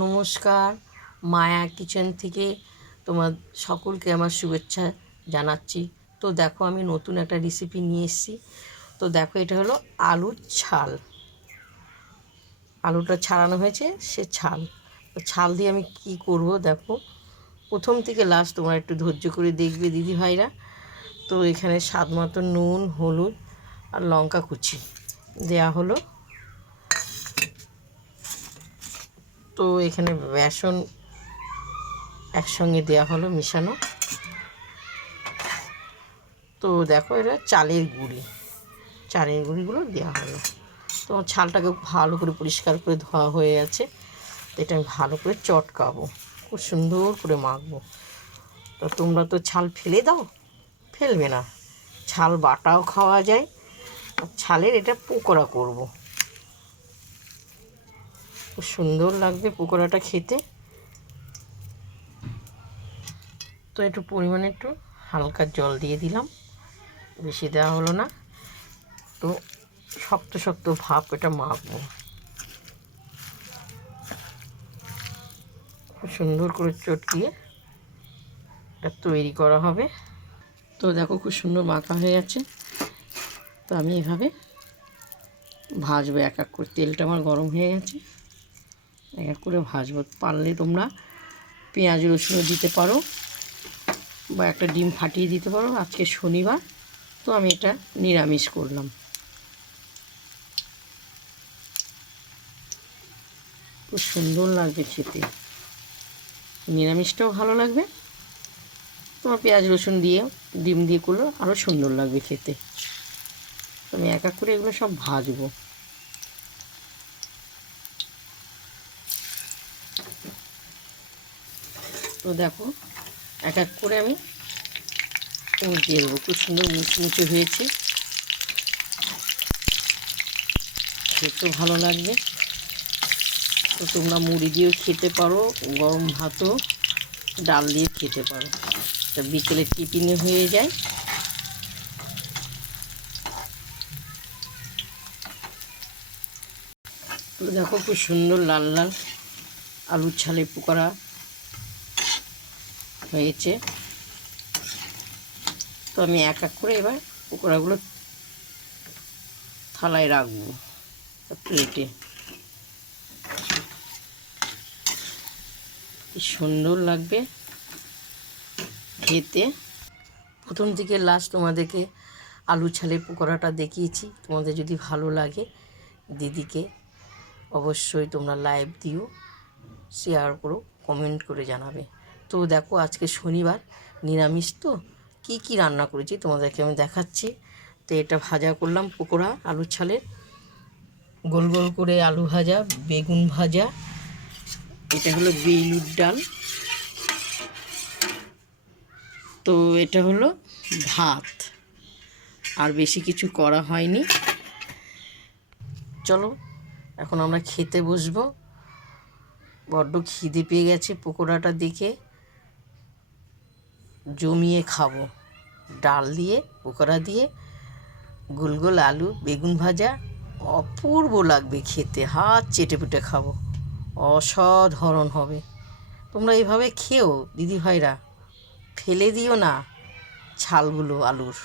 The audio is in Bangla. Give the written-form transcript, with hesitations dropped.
নমস্কার, মায়া কিচেন থেকে তোমার সকলকে আমার শুভেচ্ছা জানাচ্ছি। তো দেখো, আমি নতুন একটা রেসিপি নিয়ে এসেছি। তো দেখো, এটা হলো আলুর ছাল। আলুটা ছাড়ানো হয়েছে, সে ছাল। তো ছাল দিয়ে আমি কি করব দেখো, প্রথম থেকে লাস্ট তোমরা একটু ধৈর্য করে দেখবে দিদি ভাইরা। তো এখানে স্বাদ মতো নুন, হলুদ আর লঙ্কা কুচি দেয়া হলো। তো এখানে বেসন একসঙ্গে দেওয়া হলো মিশানো। তো দেখো, এটা চালের গুঁড়িগুলো দেওয়া হলো। তো ছালটাকে ভালো করে পরিষ্কার করে ধোয়া হয়ে আছে। তো এটা আমি ভালো করে চটকাবো, খুব সুন্দর করে মাখবো। তো তোমরা তো ছাল ফেলে দাও, ফেলবে না, ছাল বাটাও খাওয়া যায়। ছালের এটা পকোড়া করব, খুব সুন্দর লাগবে পকোড়াটা খেতে। তো একটু পরিমাণে একটু হালকা জল দিয়ে দিলাম, বেশি দেওয়া হলো না। তো শক্ত শক্ত ভাপ এটা মাখবো, খুব সুন্দর করে চটকিয়ে এটা তৈরি করা হবে। তো দেখো, খুব সুন্দর মাখা হয়ে যাচ্ছে। তো আমি এভাবে ভাজবো এক এক করে। তেলটা আমার গরম হয়ে গেছে, এক এক করে ভাজবো। পারলে তোমরা পেঁয়াজ রসুনও দিতে পারো বা একটা ডিম ফাটিয়ে দিতে পারো। আজকে শনিবার, তো আমি এটা নিরামিষ করলাম। খুব সুন্দর লাগবে খেতে, নিরামিষটাও ভালো লাগবে। তোমার পেঁয়াজ রসুন দিয়ে ডিম দিয়ে করলেও আরও সুন্দর লাগবে খেতে। আমি এক এক করে এগুলো সব ভাজবো। তো দেখো, এক এক করে আমি দিয়ে দেবো। খুব সুন্দর মুচমুচে হয়েছে, খেতে ভালো লাগবে। তো তোমরা মুড়ি দিয়েও খেতে পারো, গরম ভাতও ডাল দিয়ে খেতে পারো। তা বিকেলে টিফিনে হয়ে যায়। তো দেখো, খুব সুন্দর লাল লাল আলুর ছালে পকোড়া হয়েছে। তো আমি এক এক করে এবার পকোড়াগুলো থালায় রাখবো, প্লেটে। কি সুন্দর লাগবে খেতে। প্রথম থেকে লাস্ট তোমাদেরকে আলু ছালের পকোড়াটা দেখিয়েছি। তোমাদের যদি ভালো লাগে দিদিকে অবশ্যই তোমরা লাইভ দিও, শেয়ার করো, কমেন্ট করে জানাবে। তো দেখো, আজকে শনিবার, নিরামিষ। তো কি কি রান্না করেছি তোমাদেরকে আমি দেখাচ্ছি। তো এটা ভাজা করলাম পকোড়া আলুর ছালের, গোল গোল করে আলু ভাজা, বেগুন ভাজা, এটা হলো বেলুর ডাল। তো এটা হলো ভাত, আর বেশি কিছু করা হয়নি। চলো এখন আমরা খেতে বসবো। বড্ড খিদে পেয়ে গেছে, পকোড়াটা দেখে জমিয়ে খাবো। ডাল দিয়ে, পকোড়া দিয়ে, গোল গোল আলু, বেগুন ভাজা, অপূর্ব লাগবে খেতে। হাত চেটে পুটে খাবো, অসাধারণ হবে। তোমরা এইভাবে খেও দিদি ভাইরা, ফেলে দিও না ছালগুলো আলুর।